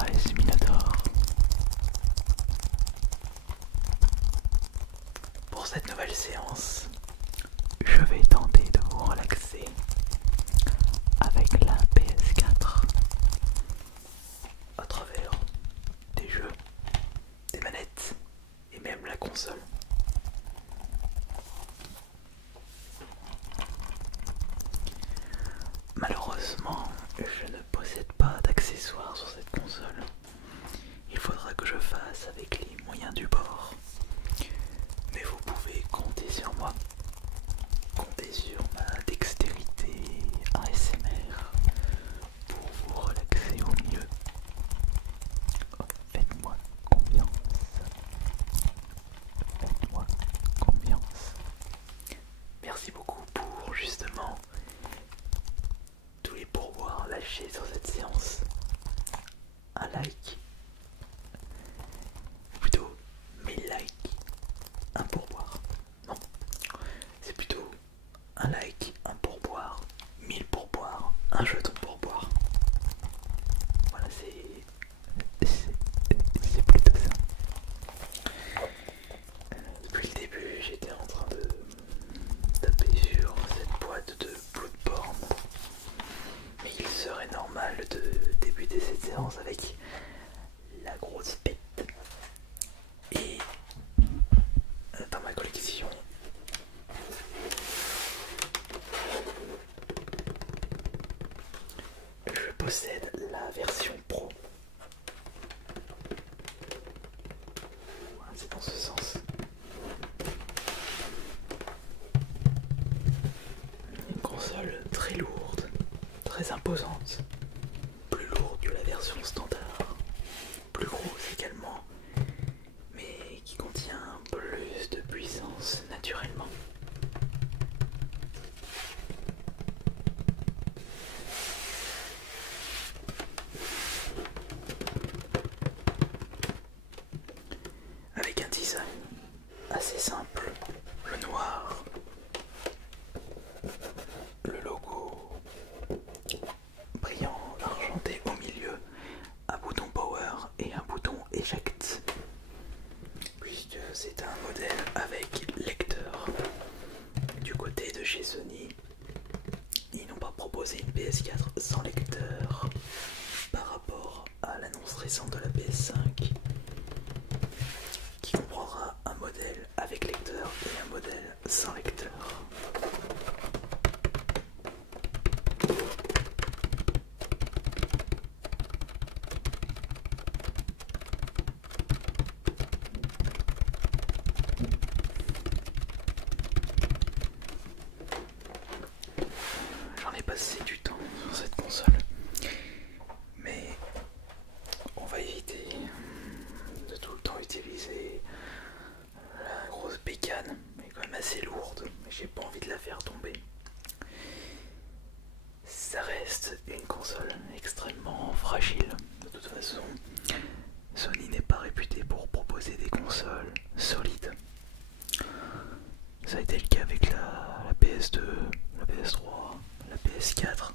AS Minotaur. Pour cette nouvelle séance, je vais tenter de vous relaxer avec la PS4 à travers des jeux, des manettes et même la console. Malheureusement, je ne possède pas d'accessoires sur cette console. Il faudra que je fasse avec les moyens du bord. Mais vous pouvez compter sur moi. Comptez sur ma dextérité ASMR pour vous relaxer au mieux. Faites-moi confiance. Faites-moi confiance. Merci beaucoup pour justement tous les pourboires lâchés sur cette séance. Un like, plutôt 1000 likes, un pourboire. Non, c'est plutôt un like, un pourboire, 1000 pourboires, un jeton pourboire. Voilà, c'est plutôt ça. Depuis le début, j'étais en train de taper sur cette boîte de Bloodborne. Mais il serait normal de débuter cette séance avec la grosse pète. Et dans ma collection, je possède la version pro. Voilà, c'est dans ce sens. Une console très lourde, très imposante, plus lourde que la version standard, plus grosse également, mais qui contient plus de puissance naturellement. Avec un design assez simple, le noir, le logo brillant argenté au milieu, un bouton power et un bouton eject, puisque c'est un modèle avec lecteur. Du côté de chez Sony, ils n'ont pas proposé une PS4 sans lecteur par rapport à l'annonce récente de la PS5 qui comprendra un modèle avec lecteur et un modèle sans lecteur. J'en ai passé du temps sur cette console, mais on va éviter de tout le temps utiliser la grosse bécane, mais quand même assez lourde, mais j'ai pas envie de la faire tomber. Ça reste une console extrêmement fragile. De toute façon, Sony n'est pas réputé pour proposer des consoles solides. Ça a été le cas avec la PS2, la PS3, la PS4.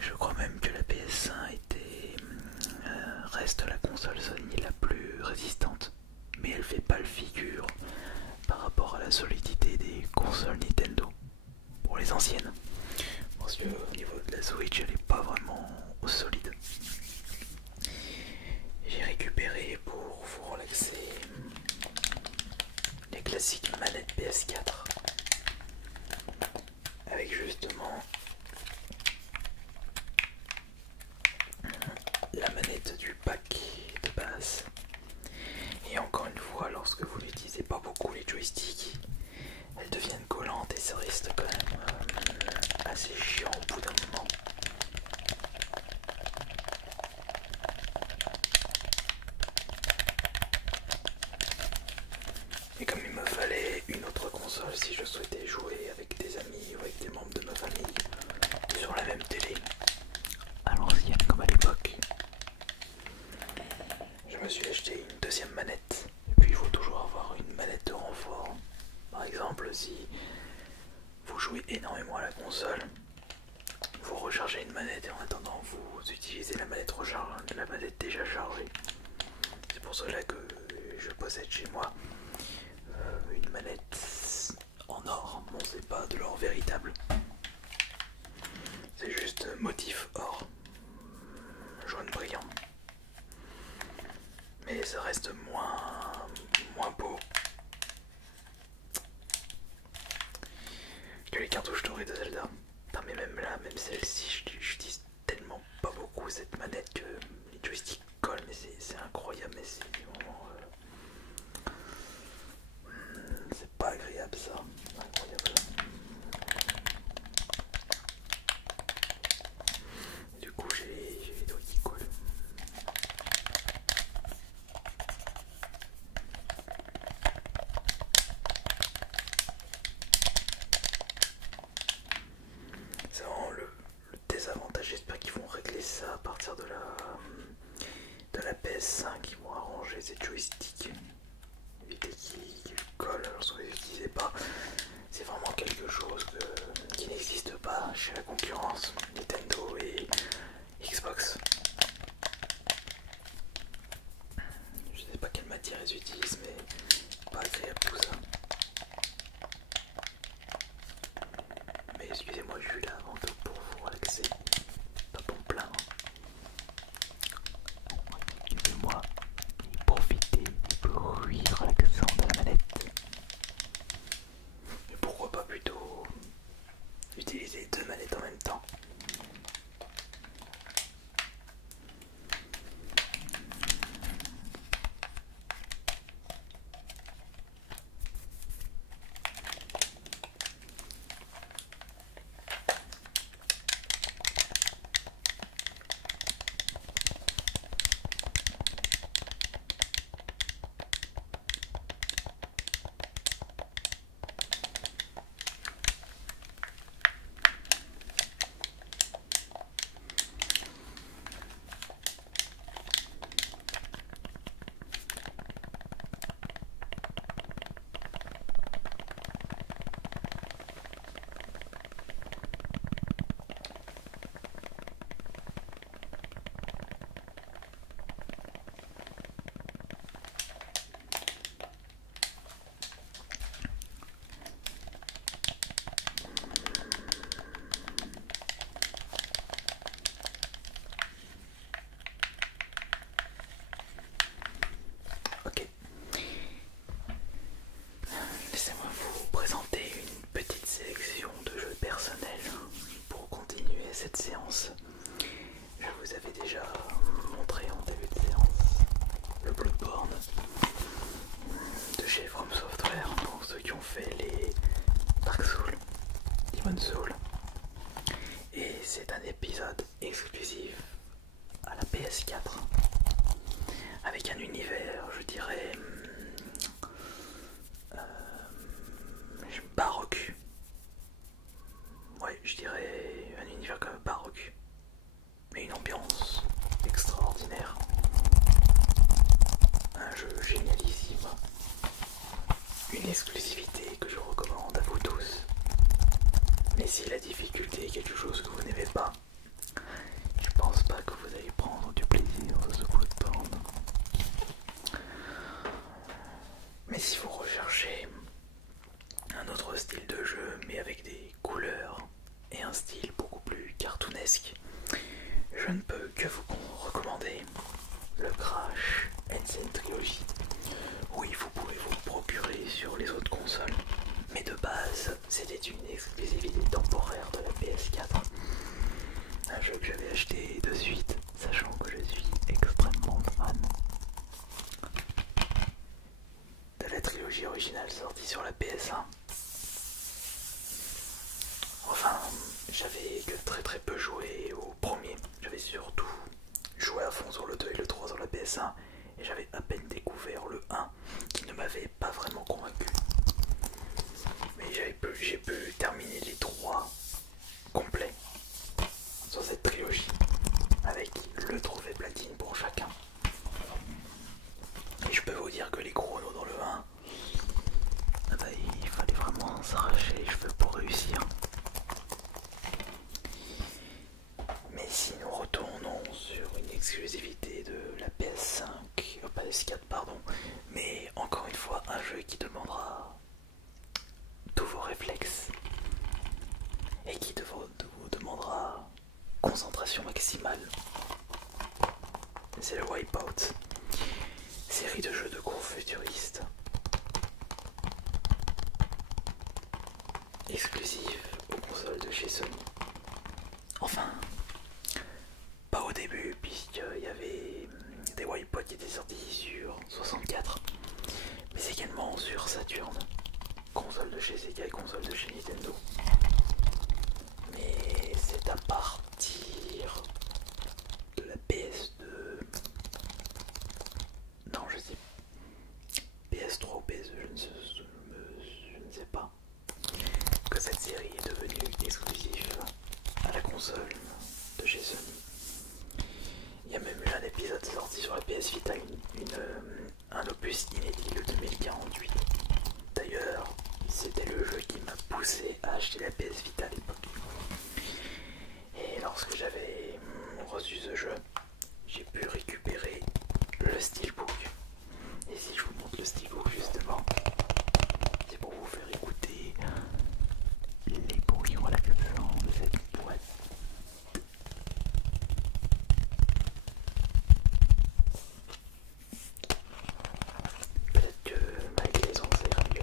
Je crois même que la PS1 reste la console Sony la plus résistante. Mais elle fait pas le figure par rapport à la solidité des consoles Nintendo. Pour les anciennes. Parce que au niveau de la Switch, elle est pas vraiment solide. J'ai récupéré pour vous relaxer les classiques manettes PS4 avec justement la manette du pack de base. Et encore une fois, lorsque vous n'utilisez pas beaucoup les joysticks, elles deviennent collantes et ça reste quand même assez chiant au bout d'un moment. Et comme il me fallait une autre console si je souhaitais jouer avec des amis ou avec des membres de ma famille sur la même télé, à l'ancienne comme à l'époque, je me suis acheté une deuxième manette. Et puis il faut toujours avoir une manette de renfort. Par exemple, si vous jouez énormément à la console, vous la manette déjà chargée. C'est pour cela que je possède chez moi une manette en or. Bon, c'est pas de l'or véritable, c'est juste motif or, jaune brillant. Mais ça reste moins beau que les cartouches dorées de Zelda. Non, mais même là, même celle-ci, j'utilise tellement pas beaucoup cette manette que les joysticks collent, mais c'est incroyable, mais c'est vraiment... c'est pas agréable ça, incroyable. Du coup j'ai les doigts qui collent. C'est vraiment le désavantage. J'espère qu'ils vont régler ça à partir de la PS5. Ils vont arranger ces joysticks, éviter qu'ils collent lorsqu'on les utilisait pas. C'est vraiment quelque chose qui n'existe pas chez la concurrence Nintendo et Xbox. Je sais pas quelle matière ils utilisent, mais pas agréable tout ça. Mais excusez-moi, je suis là avant tout pour vous relaxer, pas pour me plaindre. Excusez-moi, profitez du bruit relaxant de la manette. Mais pourquoi pas plutôt utiliser deux manettes en même temps? Ok. Laissez-moi vous présenter une petite sélection de jeux personnels pour continuer cette séance. Je vous avais déjà montré en début de séance le Bloodborne de chez From Software, donc ceux qui ont fait les Dark Souls, Demon's Souls. Et c'est un épisode exclusif à la PS4 avec un univers, je dirais, baroque. Ouais, je dirais un univers comme baroque, mais une ambiance extraordinaire. Un jeu génialissime, une exclusivité que je recommande à vous tous. Mais si la difficulté est quelque chose que vous n'aimez pas, je pense pas que vous allez prendre du plaisir de ce Bloodborne. Mais si vous recherchez un autre style de jeu, mais avec des couleurs et un style beaucoup plus cartoonesque, je ne peux que vous recommander le Crash N. Trilogy. Oui, vous pouvez vous le procurer sur les autres consoles, mais de base, c'était une exclusivité temporaire de la PS4. Un jeu que j'avais acheté de suite, sachant que je suis extrêmement fan de la trilogie originale sortie sur la PS1. Enfin, j'avais que très peu joué au premier. J'avais surtout joué à fond sur le 2 et le 3 sur la PS1, et j'avais à peine découvert le 1 qui ne m'avait pas vraiment convaincu. Mais j'ai pu terminer les 3 complets sur cette trilogie avec le trophée platine pour chacun. Et je peux vous dire que les chronos dans le 1, ah bah, il fallait vraiment s'arracher les cheveux pour réussir. Mais si nous retournons sur une exclusivité de la PS5, PS4 pardon, mais encore une fois un jeu qui demandera tous vos réflexes et qui vous demandera concentration maximale. C'est le Wipeout, série de jeux de cours futuristes, exclusive aux consoles de chez Sony. Enfin, pas au début, puisqu'il y avait des Wipeouts qui étaient sortis sur 64, mais également sur Saturn, console de chez Sega et console de chez Nintendo. Mais c'est à partir de la PS2, non je sais, PS3 ou PS2, je ne sais pas, que cette série est devenue exclusive à la console de chez Sony. Il y a même eu un épisode sorti sur la PS Vita, un opus inédit le 2048. D'ailleurs, c'était le jeu qui m'a poussé à acheter la PS Vita à l'époque. Et lorsque j'avais reçu ce jeu, j'ai pu récupérer le steelbook. Et si je vous montre le steelbook justement, c'est pour vous faire écouter les bruits relaxants de cette boîte. Peut-être que malgré les ondes, ça ira mieux.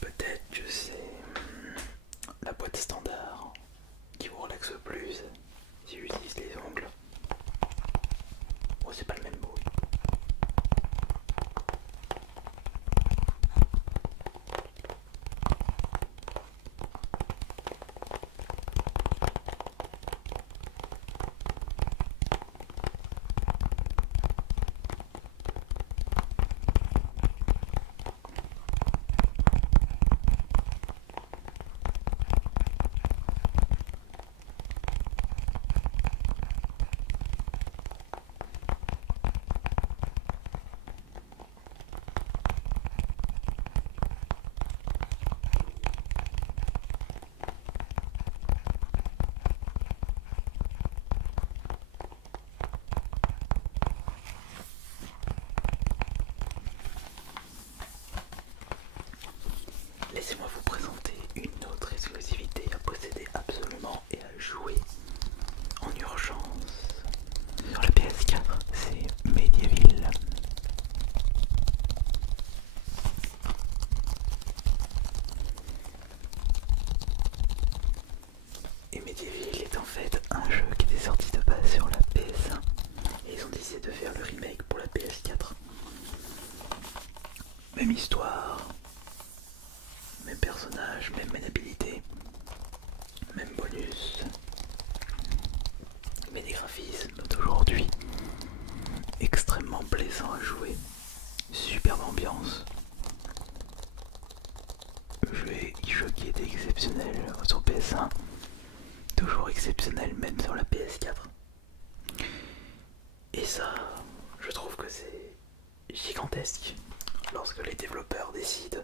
Peut-être que c'est la boîte standard qui vous relaxe le plus si j'utilise les ongles. Oh, c'est pas le même bruit. Laissez-moi vous présenter une autre exclusivité à posséder absolument et à jouer en urgence sur la PS4, c'est Medieval. Et Medieval est en fait un jeu qui était sorti de base sur la PS1 et ils ont décidé de faire le remake pour la PS4. Même histoire, même personnage, même maniabilité, même bonus, mais des graphismes d'aujourd'hui extrêmement plaisants à jouer, superbe ambiance. Jeu qui était exceptionnel sur PS1, toujours exceptionnel même sur la PS4. Et ça, je trouve que c'est gigantesque lorsque les développeurs décident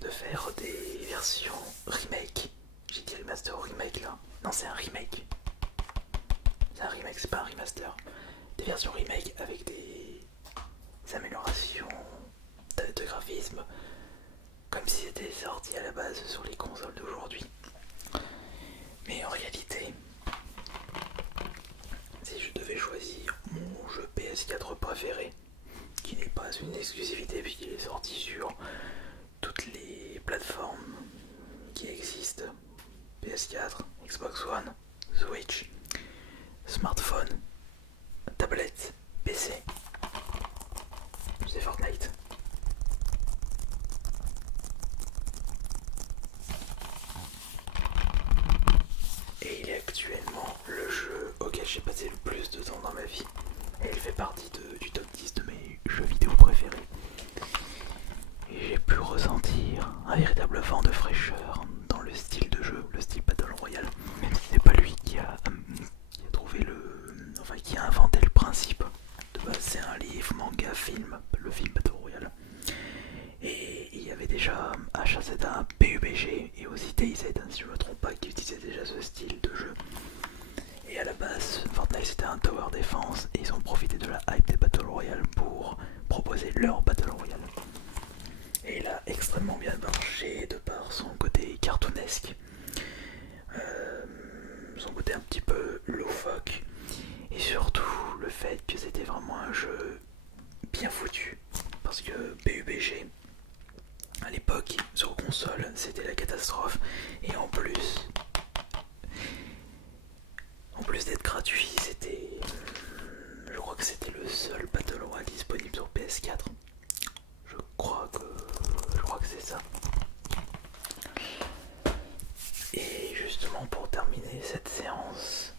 de faire des versions remake. J'ai dit remaster ou remake là? Non, c'est un remake. C'est un remake, c'est pas un remaster. Des versions remake avec des améliorations de graphisme comme si c'était sorti à la base sur les consoles d'aujourd'hui. Mais en réalité, si je devais choisir mon jeu PS PS4 préféré, qui n'est pas une exclusivité puisqu'il est sorti sur toutes les plateformes qui existent, PS4, Xbox One, Switch, smartphone, tablette, PC, c'est Fortnite. Et il est actuellement le jeu auquel j'ai passé le plus de temps dans ma vie. Et il fait partie du top 10 de mes jeux vidéo préférés. Et j'ai pu ressentir un véritable vent de fraîcheur dans le style de jeu, le style Battle Royale. Même si c'est pas lui qui a trouvé enfin qui a inventé le principe. De base c'est un livre, manga, film, le film Battle Royale. Et il y avait déjà HAZA, PUBG et aussi DayZ, si je ne me trompe pas, qui utilisaient déjà ce style de jeu. Et à la base, Fortnite c'était un tower defense et ils ont profité de la hype des Battle Royale pour proposer leur Battle Royale. Et il a extrêmement bien marché de par son côté cartoonesque, son côté un petit peu loufoque et surtout le fait que c'était vraiment un jeu bien foutu. Parce que PUBG, à l'époque, sur console, c'était la catastrophe. Et en plus d'être gratuit, c'était... Je crois que c'était le seul Battle Royale disponible sur PS4. Je crois que c'est ça. Et justement, pour terminer cette séance,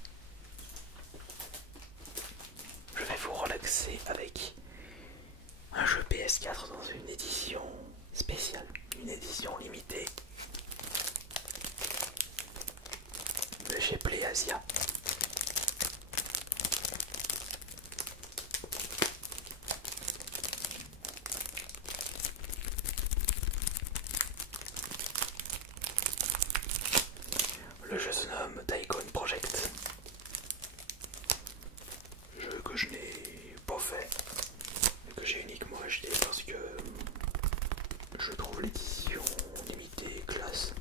je vais vous relaxer avec un jeu PS4 dans une édition spéciale, une édition limitée de chez PlayAsia. Le jeu se nomme Tycoon Project. Jeu que je n'ai pas fait, mais que j'ai uniquement acheté parce que je trouve l'édition limitée classe.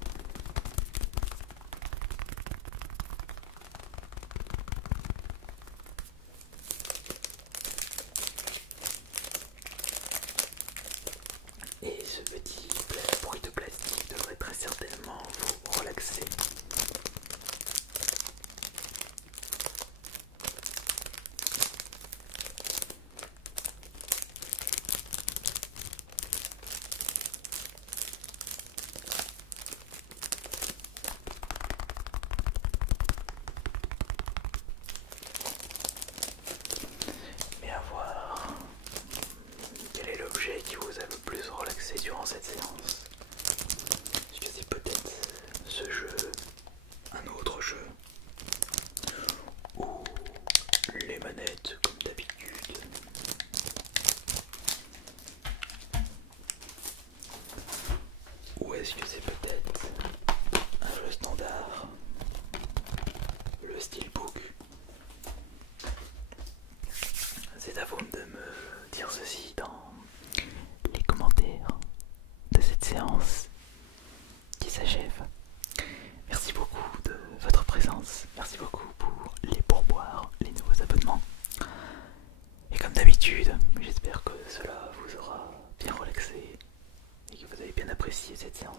Et ce petit bruit de plastique devrait très certainement vous relaxer. Mais à voir quel est l'objet qui vous a le plus relaxé durant cette séance. Est-ce que c'est peut-être ce jeu, un autre jeu, ou les manettes comme d'habitude? Ou est-ce que c'est peut-être un jeu standard, le steelbook? C'est à vous de me dire ceci dans les commentaires de cette séance qui s'achève. Merci beaucoup de votre présence, merci beaucoup pour les pourboires, les nouveaux abonnements. Et comme d'habitude, j'espère que cela vous aura bien relaxé et que vous avez bien apprécié cette séance.